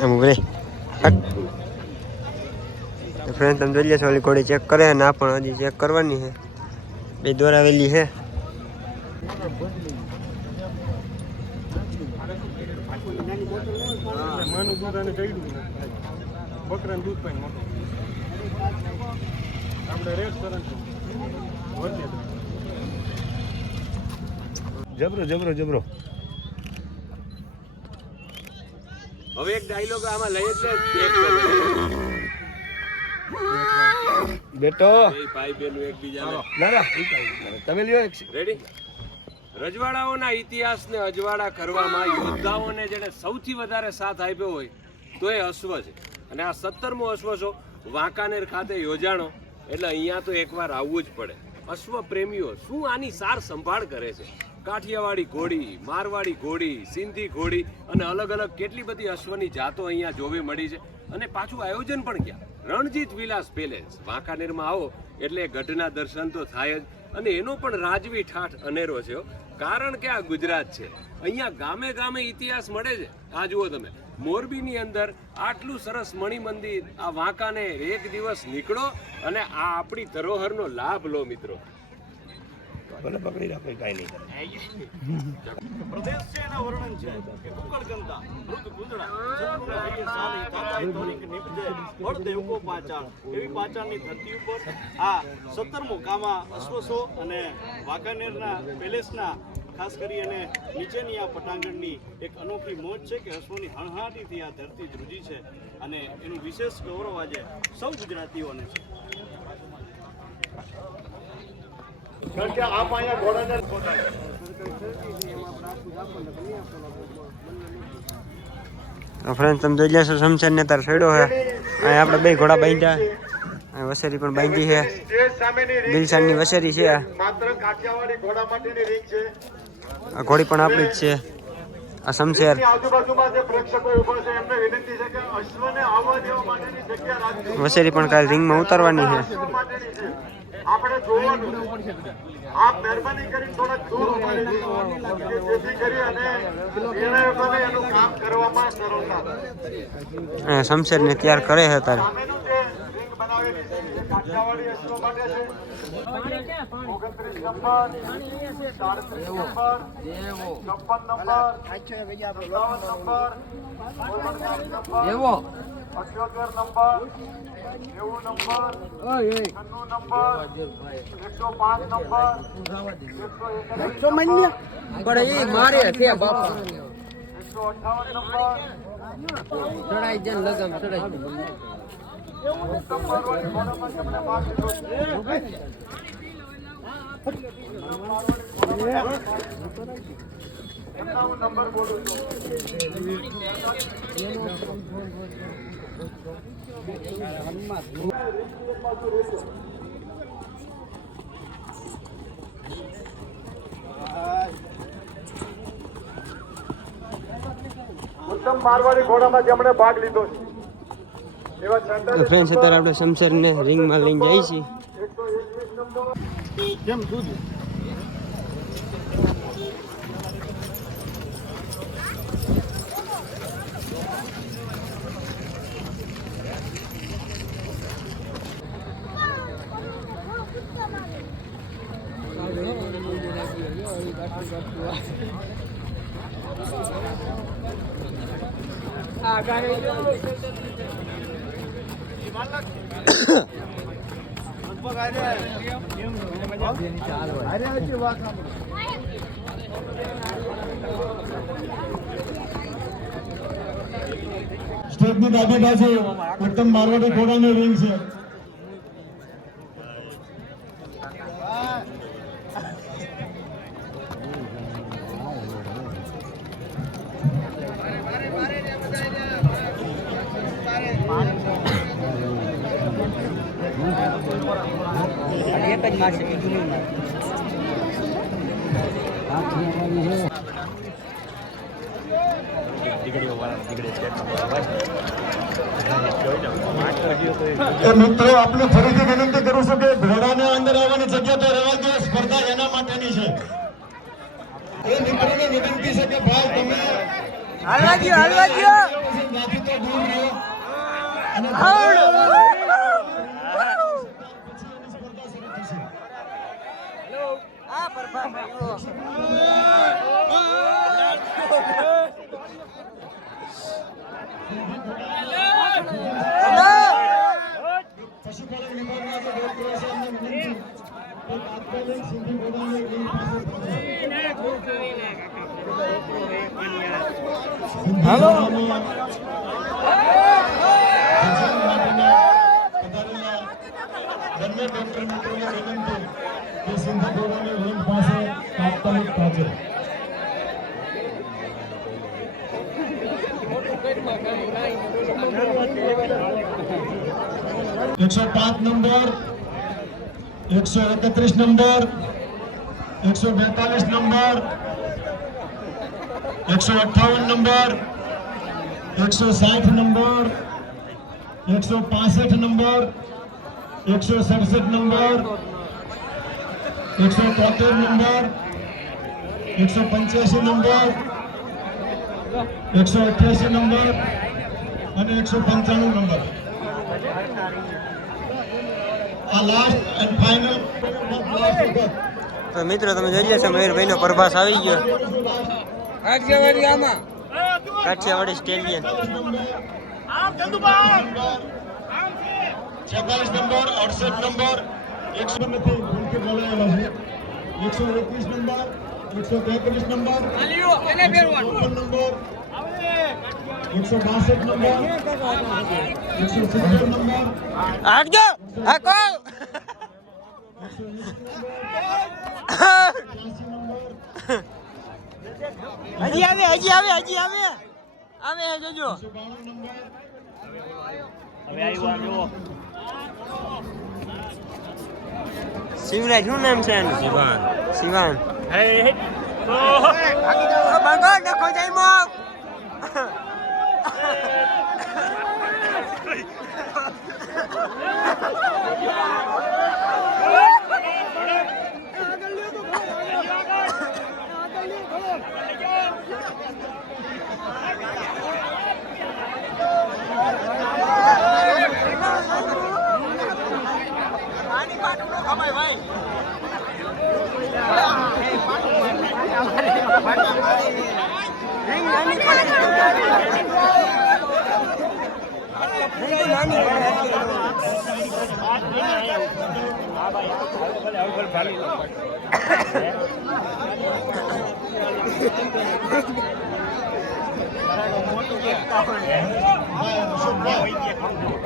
એમ ઉભરે friend તમે જોઈ લેશો ઓલી ઘોડી ચેક કરે ના પણ હજી ચેક કરવાની છે બે દોરાવેલી છે બકરાનું દૂધ પાણી મોટું આપણે રેસ્ટોરન્ટ જબરો જબરો જબરો હવે એક ડાયલોગ આમાં લઈ જ બેટો ભાઈ બેનું એકબીજાને તમે લ્યો રેડી રજવાડાઓના ઇતિહાસને અજવાળા કરવામાં યોદ્ધાઓને જેને સૌથી વધારે સાથ આપ્યો હોય તો એ અશ્વ છે અને આ 17મો અશ્વ છો વાંકાનેર ખાતે યોજાણો એટલે અહીંયા તો એકવાર આવવું જ પડે અશ્વ પ્રેમીઓ શું આની સાર સંભાળ કરે છે કાઠિયાવાડી ઘોડી મારવાડી ઘોડી સિંધી ઘોડી અને અલગ અલગ કેટલી બધી અશ્વની જાતો અહીંયા જોવી મળી છે અને પાછું આયોજન પણ ક્યાં રણજીત વિલાસ પેલેસ વાંકાનેરમાં આવો એટલે ગઢના દર્શન તો થાય જ અને એનો પણ રાજવી ઠાઠ અનેરો છે કારણ કે આ ગુજરાત છે અહીંયા ગામે ગામે ઇતિહાસ મળે છે આ જુઓ તમે મોરબીની અંદર આટલું સરસ મણિ મંદિર આ વાંકાને એક દિવસ નીકળો અને આ આપણી ધરોહરનો લાભ લો મિત્રો ભલે પકડી રાખો કાઈ નહીં પ્રદેશ છે એના વર્ણન છે કે કુકળગંધા મૃત ગુંદડા સત્પુરા સાલી તાતાઈ તોરીક નિપજે વડદેવકો પાચાળ એવી પાચાળની ધરતી ઉપર આ 17મો કામા અશ્વસો અને વાંકાનેરના પેલેસના ખાસ કરી અને નીચેની આ પટાંગણની એક અનોખી મોજ છે કે અશ્વની હણહાટીથી આ ધરતી ધ્રુજી છે અને એનું વિશેષ ગૌરવ આજે સૌ ગુજરાતીઓને છે કારણ કે આપ અહીંયા ઘોડાને ફ્રેન્ડ તમે જોઈ લેશો શમશેર ને તાર છેડો છે અહીં આપણે બે ઘોડા બાંધ્યા વસેરી પણ બાંધી છે દિલશાનની વસેરી છે માત્ર કાઠિયાવાડી ઘોડા માટેની રીત છે આ ઘોડી પણ આપણી જ છે આ શમશેર આજુબાજુમાં જે પ્રેક્ષકો ઉભા છે એમને વિનંતી છે કે અશ્વને આવવા દેવા માટેની જગ્યા રાખવી વસેરી પણ કાલ રિંગમાં ઉતારવાની છે આપણે જોવાનું આપ મહેરબાની કરી થોડા દૂર જેથી કરી અને નિર્ણયોને એનું કામ કરવામાં સરળતા થાય શમશેર ને તૈયાર કરે છે તારે સામેનું જે રિંગ બનાવેલી છે એ કાઠિયાવાડી અશ્વ માટે છે 29 number 37 number 56 number 57 number 59 number એવો 78 નંબર 90 નંબર 91 નંબર 105 નંબર 101 માન્ય પણ એ મારે છે બાપા 158 નંબર ચડાઈ જન લગામ ચડાઈ નંબર બોલું છું ઉત્તમ મારવાડી ઘોડામાં જેમણે ભાગ લીધો છે એવા ફ્રેન્ડ્સ અત્યારે આપણે શમશેર ને રિંગમાં લઈને જઈએ છીએ કેમ દૂધ સ્ટેટની ડાબી પાસે ઉત્તમ મારવાડી ઘોડાનો રિંગ છે એક જ મારશે બીજું નહીં મિત્રો આપણે ફરીથી વિનંતી કરું છું કે ઘોડાને અંદર આવવાની જગ્યા તો રહેવા દો સ્પર્ધા એના માટેની છે એ નીકળીને વિનંતી છે કે ભાઈ તમે હાલવા દ્યો બંને ડોક્ટર મિત્રોને વિનંતી કે સિંધી ઘોડાની રિંગ પાસે તાત્કાલિક પહોંચે. 105 number, 131 number, 142 number, 158 number, 160 number, 165 number, 167 number, 173 number, 185 number, 188 number અને 195 નંબર. આ લાસ્ટ એન્ડ ફાઇનલ. તો મિત્રો તમે જોઈ રહ્યા છો મયુરભાઈનો પ્રભાસ આવી ગયો. કાઠિયાવાડી સ્ટેડિયમ. 46 નંબર, 68 નંબર, 100 નથી ભૂલથી બોલાયેલા છે. 121 number, 133 number, 152 number, 162 number, 170 number, આગજો હાકો 180 નંબર, હજી આવે જોજો 192 નંબર, શિવરાજ શું નામ છે એનું? શિવાન. બાગો ડખો જાય મો.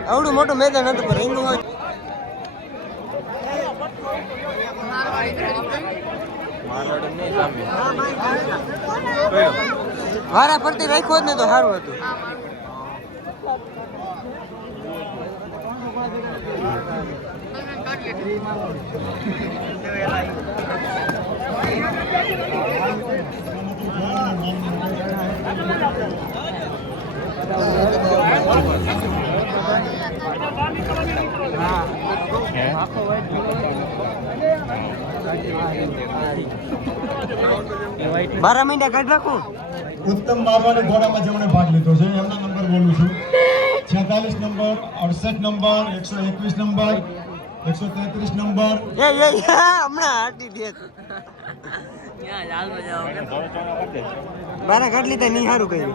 આવડું મોટું મેદાન હતું પણ રીંગણું હોય. વારા ફરતી રાખ્યો જ ને તો સારું હતું. બારા મહિના કાઢ રાખું. ઉત્તમ બારવાની ઘોડામાં જેમણે ભાગ લીધો છે એમના નંબર બોલું છું. 46 નંબર, 68 નંબર, 121 નંબર, 133 નંબર, હમણાં હાટી દે બારા કાઢ લીધા નહીં સારું કર્યું.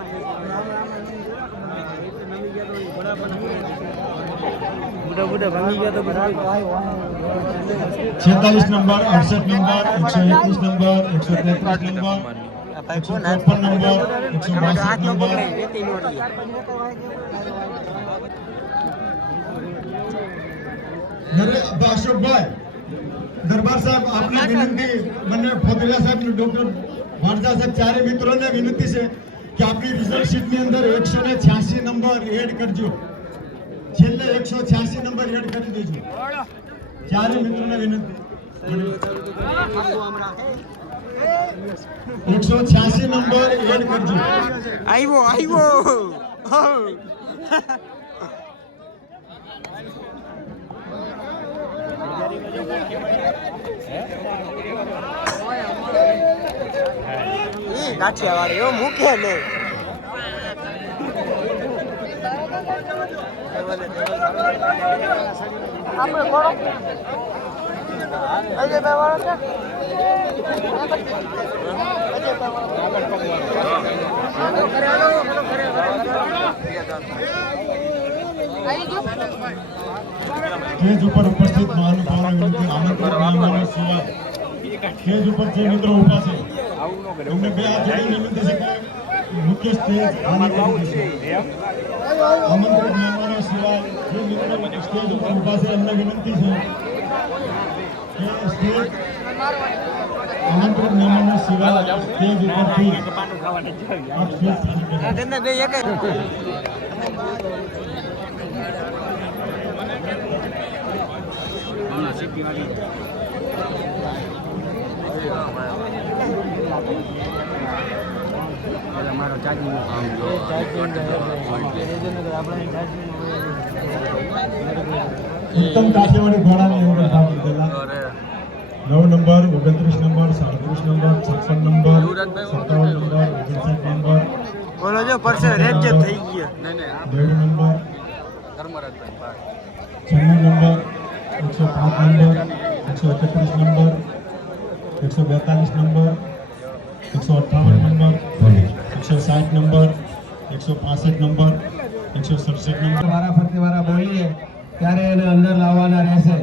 બુડા ભાંગી ગયા તો 46 number, 68 number, 121 number, 133 number, 153 number, 162 number. Ashokbhai દરબાર સાહેબ આપને વિનંતી, બંને ફોદરિયા સાહેબ અને ડોક્ટર વાણજા સાહેબ ચારે મિત્રોને વિનંતી છે કે આપણી રિઝલ્ટ શીટની અંદર 186 નંબર એડ કરજો. છેલ્લે 186 નંબર એડ કરી દેજો. ચારે મિત્રોને વિનંતી. 186 નંબર એડ કરજો. આવ્યો કાઠિયાવાડી મૂકે નહીં. સ્ટેજ ઉપર ઉપસ્થિત મહાનુભાવોને વિનંતી, આમંત્રિત મહેમાનો સિવાય સ્ટેજ ઉપર જે મિત્રો ઊભા છે એમને બે હાથ જોડીને વિનંતી છે કે મુખ્ય સ્ટેજ ખાલી કરી દેશે. આમંત્રિત મહેમાનો સિવાય જે મિત્રો સ્ટેજ ઉપર ઊભા છે એમને વિનંતી છે કે સ્ટેજ આમંત્રિત મહેમાનો સિવાય સ્ટેજ ઉપરથી આપ સ્ટેજ ખાલી કરી ઉત્તમ કાઠિયાવાડી ઘોડાની અંદર ભાગ લીધેલા 9 number 29 number 37 number 56 number 57 number 59 number બોલો જો પરસે રેપ થઈ ગયો 9 number 96 number 105 number 131 number 142 number 158 number 160 number 165 number 167 number વારા ફરતી વારા બોલીએ ત્યારે એને અંદર લાવવાના રહેશે.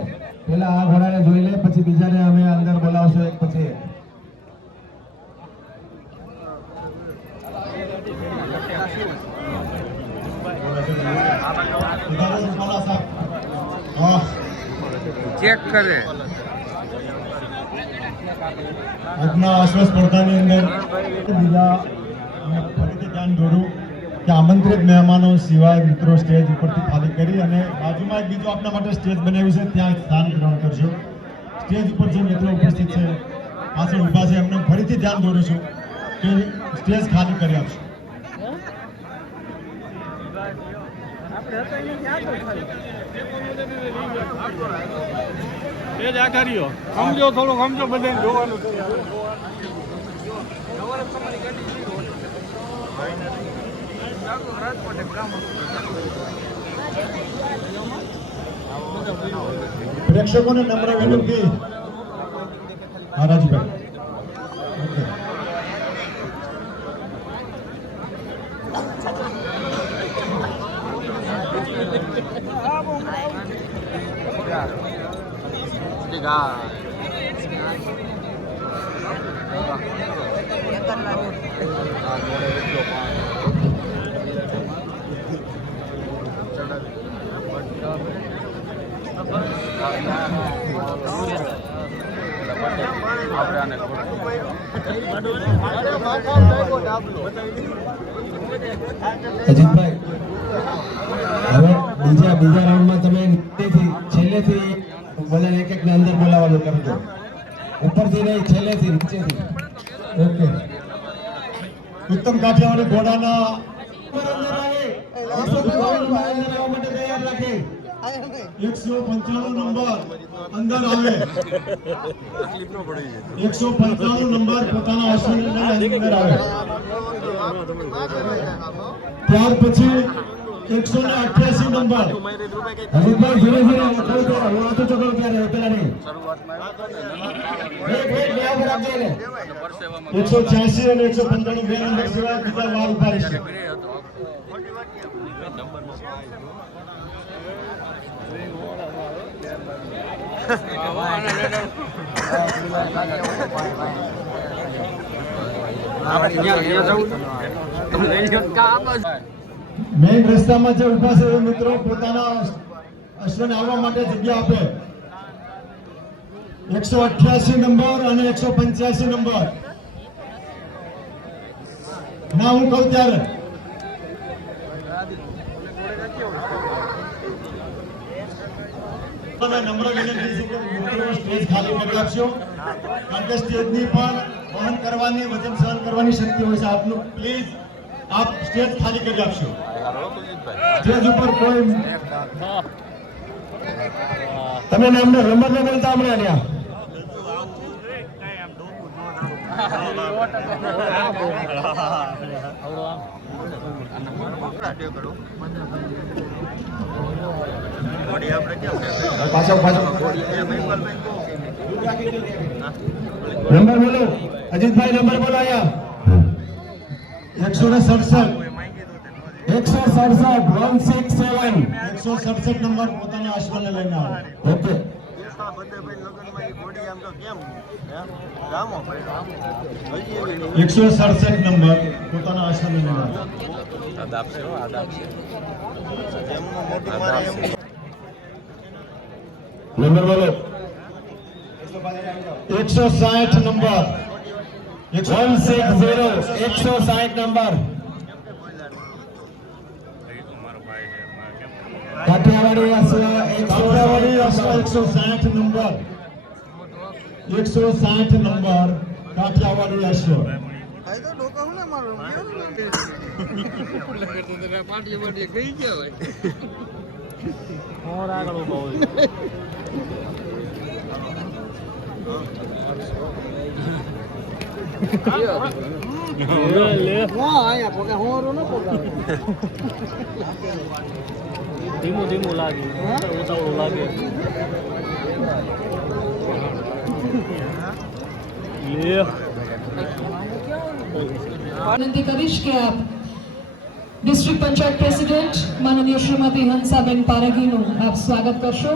પેલા આ ઘોડાને જોઈ લે, પછી બીજાને અમે અંદર બોલાવશું એક પછી એક. ચેક કરે આજના અશ્વ સ્પર્ધાની અંદર બીજા અમે ફરીથી ધ્યાન દોર્યું કે આમંત્રિત મહેમાનો સિવાય મિત્રો સ્ટેજ ઉપરથી ખાલી કરી અને બાજુમાં એક બીજું આપણા માટે સ્ટેજ બનાવ્યું છે ત્યાં સ્થાન ગ્રહણ કરજો. સ્ટેજ ઉપર જે મિત્રો ઉપસ્થિત છે પાછળ ઊભા છે એમને ફરીથી ધ્યાન દોરું છું કે સ્ટેજ ખાલી કરી આપશો. સમજો થોડું સમજો, બધાને જોવાનું છે. પ્રેક્ષકોને નમ્ર વિનંતી. રાજભાઈ ઓકે. અજીતભાઈ, હવે બીજા રાઉન્ડમાં તમે છેલ્લેથી બધાને એક એકને અંદર બોલાવવાનું કરજો. ઉપરથી નહીં, છેલ્લેથી નીચેથી. ઓકે. ઉત્તમ કાઠિયાવાડી ઘોડાના અંદર આવવા માટે તૈયાર રાખે. 195 નંબર અંદર આવે. 195 નંબર પોતાના અશ્વિનની અંદર આવે. ત્યાર પછી 188 નંબર અજીતભાઈ ધીરે ધીરે વાતો ચકડો ત્યારે પેલા નહીં. 186 અને 195 બે નંબર સિવાય બીજા વાર ઉભા રહેશે. મેઇન રસ્તામાં જે ઉભા છે એ મિત્રો પોતાના અશ્વને આવવા માટે જગ્યા આપે. 188 નંબર અને 185 નંબર ના હું કહું ત્યારે નમ્ર વિનંતી છે કે મિત્રો સ્ટેજ ખાલી કરી આપશો, કારણ કે સ્ટેજની પણ વહન કરવાની, વજન સહન કરવાની શક્તિ હોય છે આપનું. પ્લીઝ આપ સ્ટેજ ખાલી કરી આપશો. સ્ટેજ ઉપર કોઈ તમે નામનો નંબર ન બોલતા હમણાં ત્યાં પાછો નંબર બોલો અજીતભાઈ, નંબર બોલો અહીંયા 167 167 નંબર પોતાના અશ્વને લઈને આવો. ઓકે. એકસો 167 નંબર પોતાના અશ્વને લઈને આવો. નંબર બોલો 160 નંબર 160 નંબર કાઠિયાવાડી અશ્વ કાઠિયાવાડી અશ્વ 160 નંબર 160 નંબર કાઠિયાવાડી અશ્વ. ધીમું ધીમું લાગે ઉતાવળું લાગે विनती करीश के आप डिस्ट्रिक्ट पंचायत प्रेसिडेंट माननीय श्रीमती हंसाबेन पारगीનું આપ સ્વાગત કરશો.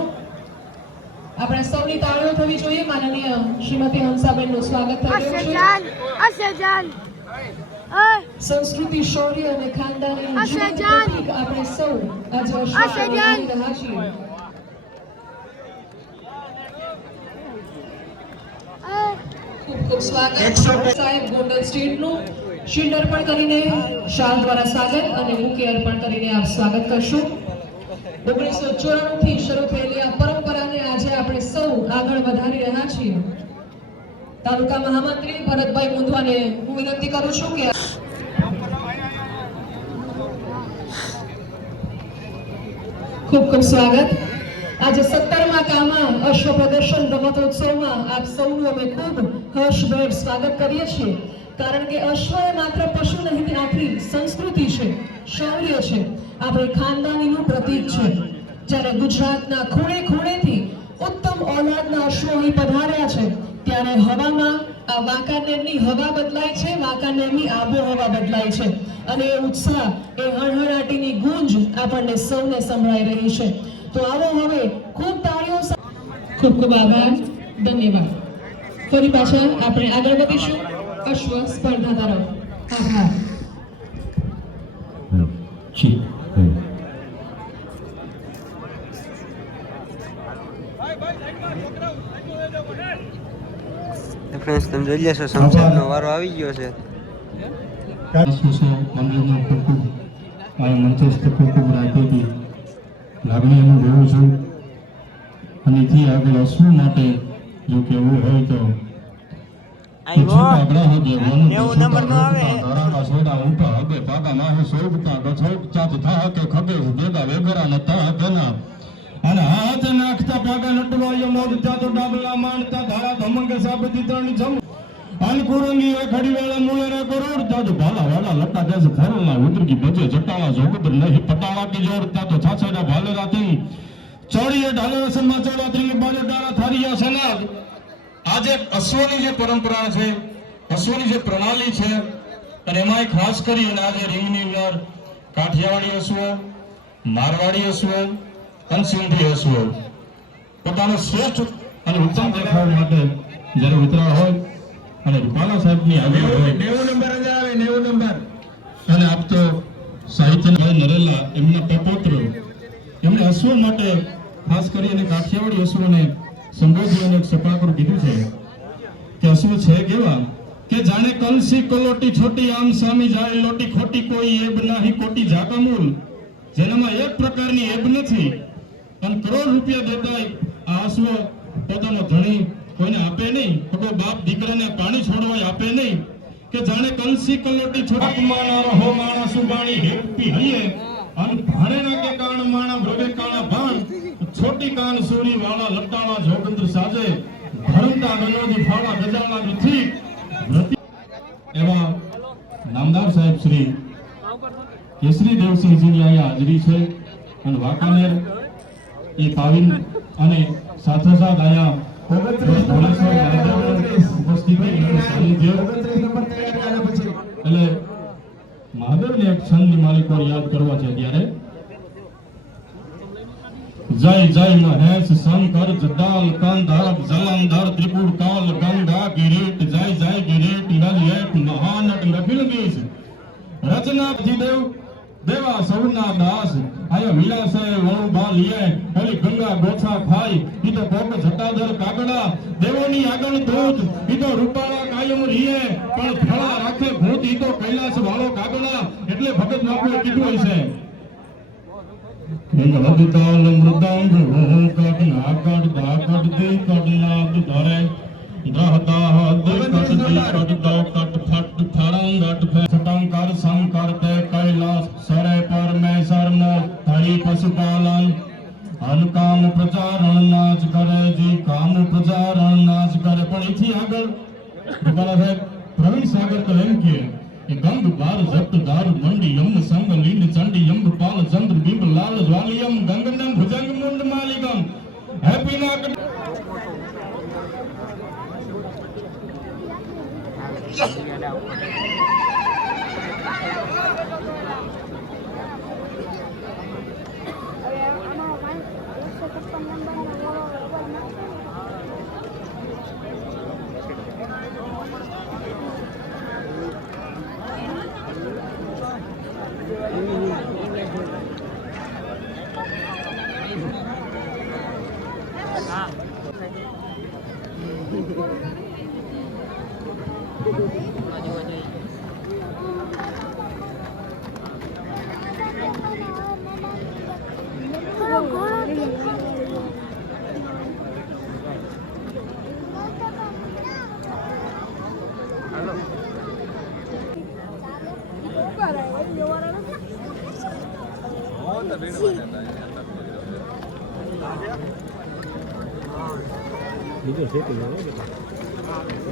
આપણે સૌની તાળીઓ થવી જોઈએ. માનનીય શ્રીમતી હંસાબેનનું સ્વાગત થઈ રહ્યું છે. સંસ્કૃતિ, શૌર્ય અને ખાનદાની પ્રતીક આપણે સૌ આજે અશ્વની રહ્યા છીએ. ખૂબ ખૂબ સ્વાગત. સાહેબ ગોંડલ સ્ટેટનું શિલ્ડ અર્પણ કરીને શાલ દ્વારા સ્વાગત અને બુકે અર્પણ કરીને આપ સ્વાગત કરશો. 1994 થી શરૂ થયેલી આ પરંપરાને આજે આપણે સૌ આગળ વધારી રહ્યા છીએ. તાલુકા મહામંત્રી ભરતભાઈ મુંદવાને હું વિનંતી કરું છું કે ખૂબ ખૂબ સ્વાગત. આજે 17મા કામા અશ્વ પ્રદર્શન રમતોત્સવમાં આપ સૌનું અમે ખૂબ હર્ષભેર સ્વાગત કરીએ છીએ. કારણ કે અશ્વ એ માત્ર પશુ નહીં, આપણી સંસ્કૃતિ છે, શૌર્ય છે, આપણી ખાનદાનીનું પ્રતીક છે. જ્યારે ગુજરાતના ખૂણે ખૂણેથી ઉત્તમ ઓલાદના અશ્વો અહીં પધાર્યા છે ત્યારે હવામાં આ વાંકાનેરની હવા બદલાય છે, વાંકાનેરની આબોહવા બદલાય છે અને એ ઉત્સાહ, એ હળહળાટીની ગુંજ આપણને સૌને સંભળાઈ રહી છે. તો આવો હવે ખૂબ તાળીઓ. ખૂબ ખૂબ આભાર, ધન્યવાદ. ફરી પાછા આપણે આગળ વધીશું અશ્વ સ્પર્ધા તરફ. આભાર. ફ્રેન્ડ્સ, તમે જોઈ લેશો શમશેરનો વારો આવી ગયો છે. લાગણી અનુભવું છું અને થી આગળ અશ્વ માટે જો કેવું હોય તો અને હાથ નાખતા પાગા નટવાયો મોજ તો ડાબલા માણતા ધારા ધમંગ સાબતી ત્રણી જમ અનકુરંગી ખડી વાળા મુળેરા કરોડ તાજો ભાલા વાળા લટા દેશ ફરલા ઉતરકી બચે જટાળા જોગદર નહીં પટાળા કી જોડતા તો છાછડા ભાલે રાતી ચોડીએ ઢાલે સમાચાર આદરી બારે ડાળા થારિયા સેના. આજે અશ્વની જે પરંપરા છે, અશ્વની જે પ્રણાલી છે અને એમાં ખાસ કરીને આજે રીંગની અંદર કાઠિયાવાડી અશ્વ, મારવાડી અશ્વ અને સિંધી અશ્વ પોતાનો શ્રેષ્ઠ અને ઉત્તમ દેખાવા માટે જ્યારે ઉતરા હોય અને રૂપાલા સાહેબની આગળ હોય 90 નંબર જ આવે 90 નંબર અને આપ તો સાહિત્યના નરેલા એમના પ્રપોત્ર એમણે અશ્વ માટે ખાસ કરીને કાઠિયાવાડી અશ્વને સંબોધી અને સપાકરું કીધું છે કે અશ્વ છે કેવા કે જાણે કલસી કલોટી છોટી આમ સામી જાય લોટી ખોટી કોઈ એબ નહીં કોટી જાકામૂલ, જેનામાં એક પ્રકારની એબ નથી અને કરોડ રૂપિયા દેતા આ અશ્વ પોતાનો ધણી કોઈને આપે નહીં, કોઈ બાપ દીકરાને પાણી છોડવા આપે નહીં કે જાણે કલસી કલોટી છોટી માણા હો માણા સુબાણી હેપી હૈયે અને ભાણેના કે કાણ માણા ભવે કાણા ભાણ છોટી કાન સૂરી વાળા લટાળા જોગંદ્ર સાજે ભરમતા ગનોદી ફાળા ગજાળા નથી નામદાર સાહેબ શ્રી કેસરી દેવસિંહજીની અહીંયા હાજરી છે અને વાંકાનેર એ પાવીન અને સાથોસાથ અહીંયા ભોળેશ્વર મહાદેવની ઉપસ્થિતિ સાનિધ્ય એટલે મહાદેવને એક છંદની માલિકો યાદ કરવા છે ત્યારે જય જય મહેશ શંકર જડાલ કંધર જલંધર ત્રિપુર કાલ ગંગા કિરીટ જય જય કિરીટ નલિયેટ મહાનટ નખિલગીશ રચના જીદેવ દેવા સૌના દાસ આયા વિલાસે વણુભા લીએ ઓલી ગંગા ગોછા ખાઈ ઈ તો કોક જટાધર કાગડા દેવોની આગળ દૂત ઈ તો રૂપાળા કાયમ રીએ પણ ફળા રાખે ભૂત ઈ તો કૈલાસ વાળો કાગડા એટલે ભગત બાપુએ કીધું હશે તાલ મૃદંગ કાટ નાકટ દાકટ દે કટ નાદ ધરે દ્રહદાહ દે કટ દે કટ દો કટ ફટ ફળંગટ ફટંકર શંકર તે કૈલાસ સરે પરમેશ્વર નો ધરી પશુપાલન અનકામ પ્રચારણ નાચ કરે જી કામ પ્રચારણ નાચ કરે પણ એથી આગળ રૂપાલા સાહેબ પ્રવીણ સાગર તો એમ કે ગંગ બાર જપ્ત દારૂ મંડી યમ સંગ લીન ચંડી યમ પાલ ચંદ્ર બિંબ લાલ જ્વાલિયમ ગંગનમ ભુજંગ મુંડ માલિકમ હેપી નાક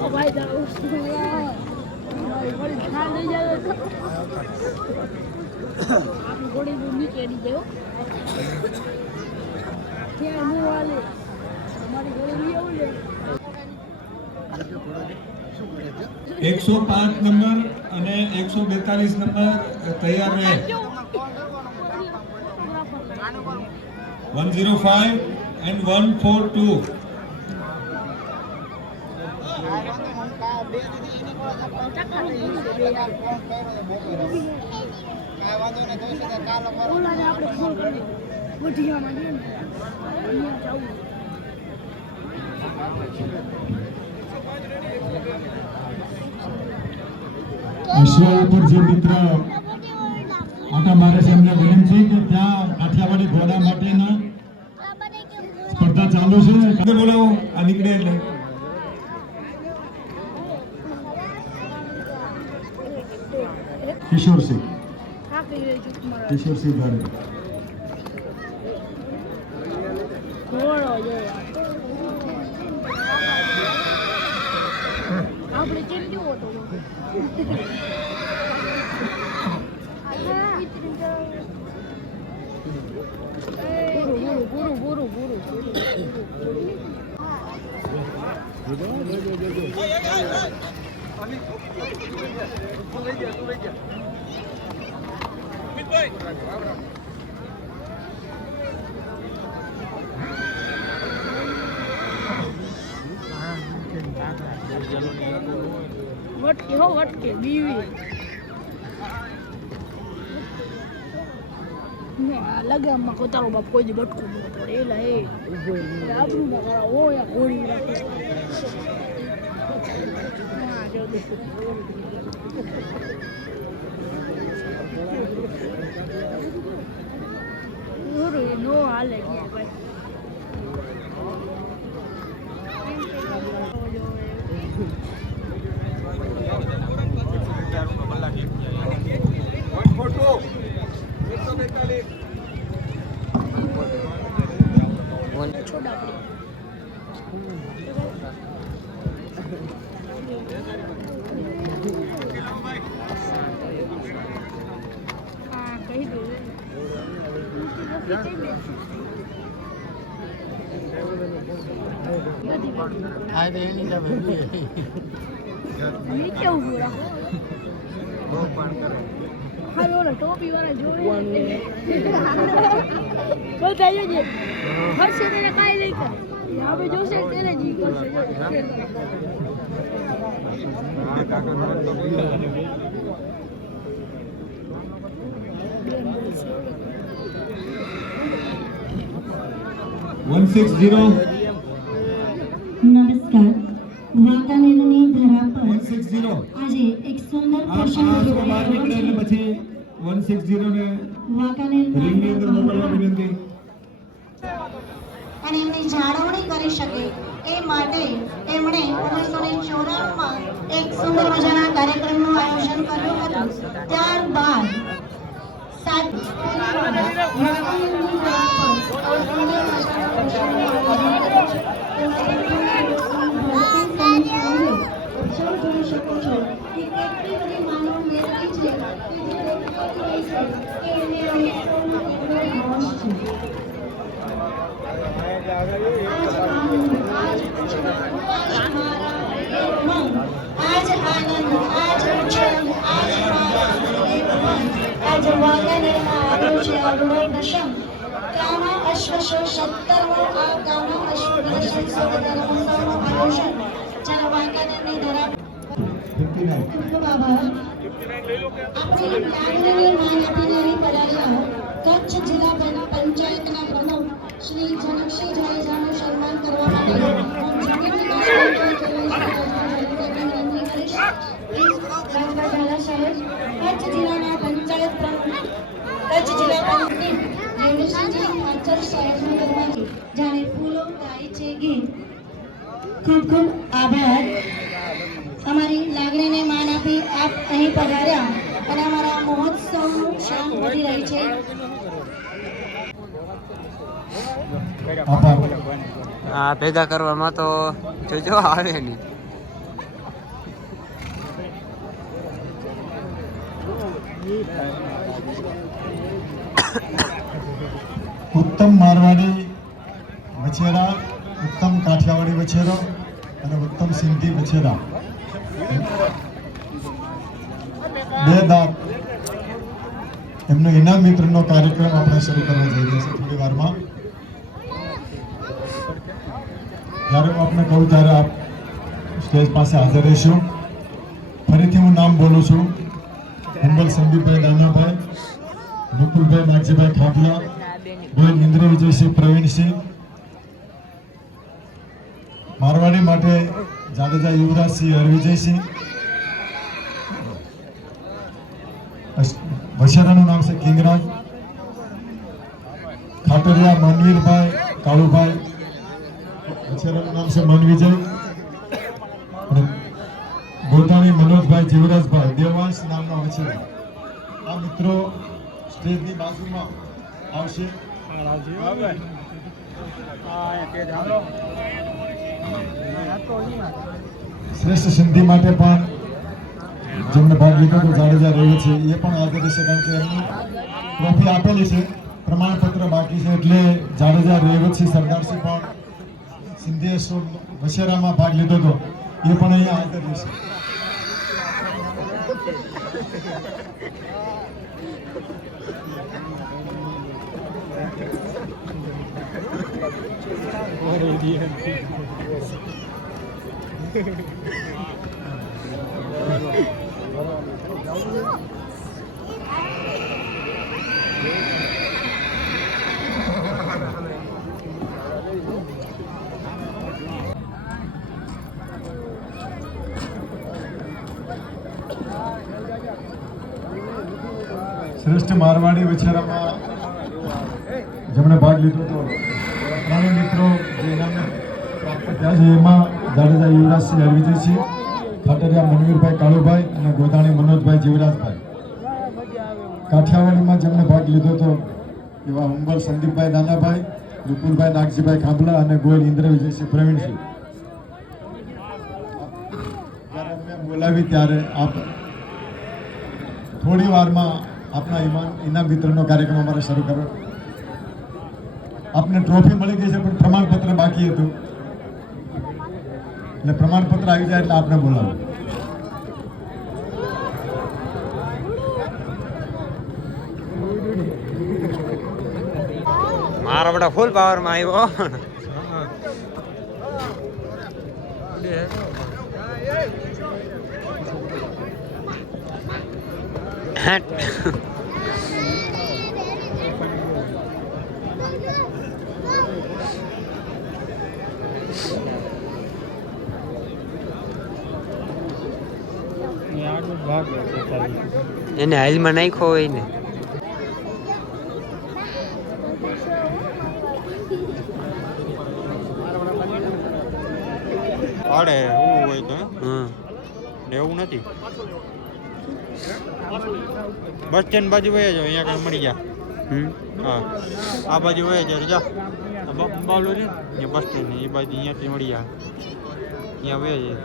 ભાઈ જાઉં ઘોડી નીચે દેવો ત્યાં હું વાલે અમારી ઘોડી લઈ આવું ને 105 નંબર અને 142 નંબર તૈયાર રહે 105 and 142 અશ્વ ઉપર જે મિત્ર આટા મારે છે એમને વિનંતી કે ત્યાં કાઠિયાવાડી ઘોડા માટેના સ્પર્ધા ચાલુ છે બોલાવો આ નીકળે એટલે કિશોરસિંહ ધારે આપણે કેમ જેવો હતો વટકે હો વટકે બીવી લગામમાં કોતારો બાપ કોઈ બટકું ન પડે એલા એ આપણું ના કરા હો યા ઘોડી રાખે હા જો નો હાલે ભાઈ નીચે ઊભું રાખો. હાલ ઓલો ટોપી વાળા જોડે બધા જોજે હર્ષે તેને કાંઈ નહીં કરે આપણે જોશે તેને જ ઈ કરશે. નમસ્કાર. વાંકાનેરની ધરા પર 160 આજે એક સુંદર પ્રસંગ બહાર જોડાઈ નીકળે રહ્યો એટલે છે. પછી 160 ને વાંકાનેરના રિંગની અંદર મોકલવા વિનંતી. અને એમની જાળવણી કરી શકે એ માટે એમણે 1994માં એક સુંદર મજાના કાર્યક્રમનું આયોજન કર્યું હતું. ત્યારબાદ વાંકાનેરની ધરા પર આ સુંદર મજાના પ્રસંગનું આયોજન કર્યું છે. જોઈ શકો છો કે કેટલી બધી માનવ મેળવી છે કે જે દેખાતી રહી છે કે એને આ ઉત્સવનો કેટલો હોશ છે. કચ્છ જિલ્લા પંચાયતના પ્રમુખ શ્રી જનકસિંહ જાડેજાનું સન્માન કરવા માટે હું જમીન વિકાસ વિનંતી કરીશ. રાજભાઈ ઝાલા સાહેબ, કચ્છ જિલ્લાના પંચાયત પ્રમુખ, કચ્છ જિલ્લા પ્રમુખ જયસિંહજી ખાચર સાહેબનું કરવાથી જાણે ફૂલો ગાય છે ગીત. ખૂબ ખૂબ આભાર. અમારી લાગણીને માન આપી આપ અહીં પધાર્યા અને અમારા મહોત્સવનું શાન વધી રહી છે. આ ભેગા કરવામાં તો જોજો આવે નહીં. ઉત્તમ મારવાડી વછેરા, ઉત્તમ કાઠિયાવાડી વછેરો અને ઉત્તમ સિંધી વછેરા, બે દાંત એમનો ઇનામ વિતરણનો કાર્યક્રમ આપણે શરૂ કરવા જઈ રહ્યા છીએ થોડી વારમાં. જ્યારે હું આપને કહું ત્યારે આપ સ્ટેજ પાસે હાજર રહીશું. ફરીથી હું નામ બોલું છું. હિંબલ સંદીપભાઈ દાનાભાઈ, વિપુલભાઈ નાગજીભાઈ ખાટલા, ગોયલ ઇન્દ્ર વિજયસિંહ પ્રવીણસિંહ. મારવાડી માટે જાડેજા યુવરાજસિંહ હરવિજયસિંહ. વછેરાનું નામ છે કિંગરાજ. ખાટરિયા મનવીરભાઈ કાળુભાઈ, વછેરાનું નામ છે મનવિજય. અને ગોધાણી મનોજભાઈ જીવરાજભાઈ દેવાંશ નામના વછેરા. આ મિત્રો સ્ટેજની બાજુમાં આવશે. શ્રેષ્ઠ સિંધી માટે પણ જેમને ભાગ લીધો તો જાડેજા રહ્યો છે એ પણ હાજર રહેશે, કારણ કે એમની ટ્રોફી આપેલી છે, પ્રમાણપત્ર બાકી છે. એટલે જાડેજા રેવતસિંહ સરદારસિંહ પણ સિંધી વછેરામાં ભાગ લીધો હતો, એ પણ અહીંયા હાજર રહેશે. શ્રેષ્ઠ મારવાડી વછેરામાં જેમણે ભાગ લીધો હતો ત્રણેય મિત્રો જે ઇનામને પ્રાપ્ત થયા છે એમાં જાડેજા યુવરાજસિંહ હરવિજયસિંહ, ખાટરિયા મનવીરભાઈ કાળુભાઈ અને ગોધાણી મનોજભાઈ જીવરાજભાઈ. કાઠિયાવાડીમાં જેમણે ભાગ લીધો હતો એવા હુંબલ સંદીપભાઈ દાનાભાઈ, વિપુલભાઈ નાગજીભાઈ ખાંભલા અને ગોયલ ઇન્દ્ર વિજયસિંહ પ્રવીણસિંહ. જ્યારે અમને બોલાવી ત્યારે આપ થોડી વારમાં આપના ઇનામ વિતરણનો કાર્યક્રમ અમારે શરૂ આપને ટ્રોફી મળી ગઈ છે પણ પ્રમાણપત્ર બાકી હતું એટલે પ્રમાણપત્ર આવી જાય એટલે આપને બોલાવો. મારો બેટા ફૂલ પાવર માં આવ્યો. એને હાલમાં નાખ્યો હોય ને પાડે એવું હોય તો એવું નથી. બસ સ્ટેન્ડ બાજુ વહી જાવ, અહીંયા કઈ મળી ગયા. હા આ બાજુ વહી જાવ, જા બાવલો રે બસ સ્ટેન્ડ એ બાજુ અહીંયાથી મળી ગયા, અહીંયા વહી જાય.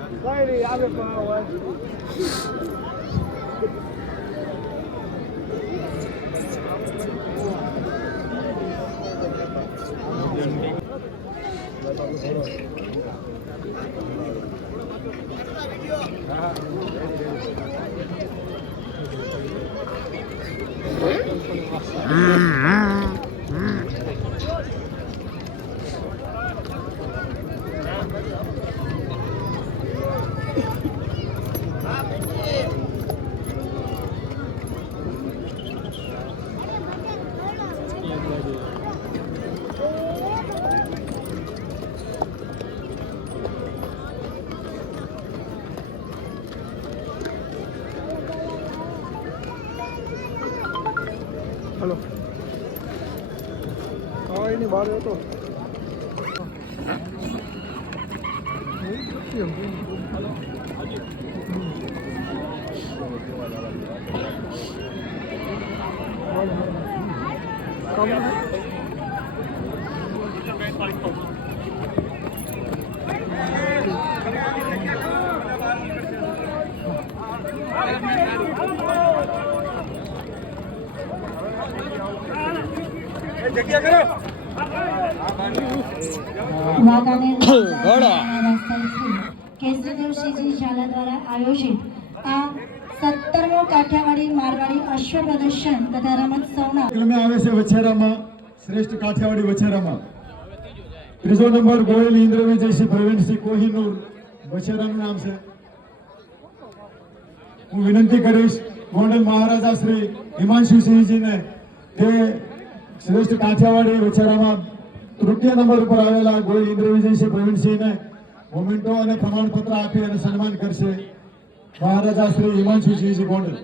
કેસરીદેવસિંહજી ઝાલા દ્વારા આયોજિત આ 17મો કાઠિયાવાડી મારવાડી અશ્વ પ્રદર્શન તથા રમતોત્સવના ક્રમે આવે છે વછેરામાં શ્રેષ્ઠ કાઠિયાવાડી વછેરામાં ત્રીજો નંબર ગોયલ ઇન્દ્રવિજયસિંહ પ્રવીણસિંહ કોહિનૂર વછેરાનું નામ છે. હું વિનંતી કરીશ ગોંડલ મહારાજા શ્રી હિમાંશુસિંહજીને તે શ્રેષ્ઠ કાઠિયાવાડી વછેરામાં તૃતીય નંબર ઉપર આવેલા ગોયલ ઇન્દ્રવિજયસિંહ પ્રવીણસિંહને મોમેન્ટો અને પ્રમાણપત્ર આપી અને સન્માન કરશે. મહારાજા શ્રી હિમાંશુસિંહજી ગોંડલ.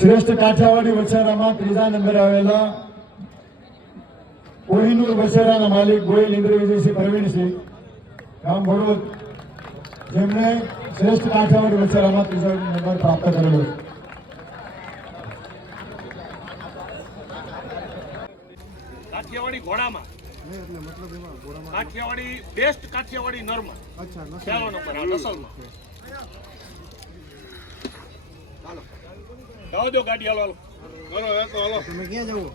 શ્રેષ્ઠ કાઠિયાવાડી વછેરામાં ત્રીજા નંબરે આવેલા કોહિનૂર વછેરાના માલિક ગોયલ ઇન્દ્રવિજયસિંહ પ્રવીણસિંહ ગામ ભરોદ, જેમણે શ્રેષ્ઠ કાઠિયાવાડી વછેરામાં ત્રીજો નંબર પ્રાપ્ત કરેલો. કાઠિયાવાડી ઘોડામાં કાઠિયાવાડી બેસ્ટ કાઠિયાવાડી નરમાં પહેલો નંબર આ નસલમાં. ચાલો જાઓ દો ગાડી હાલો હાલો હાલો. તમે ક્યાં જવો?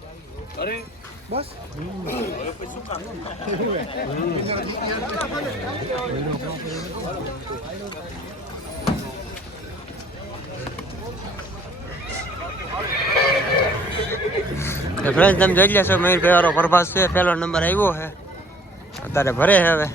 અરે બસ હવે પછી શું કામ? ફ્રેન્ડ તમે જોઈ લેશો મયુર ભાઈ વાળો પ્રભાસ છે, પહેલો નંબર આવ્યો છે અત્યારે ભરે છે. હવે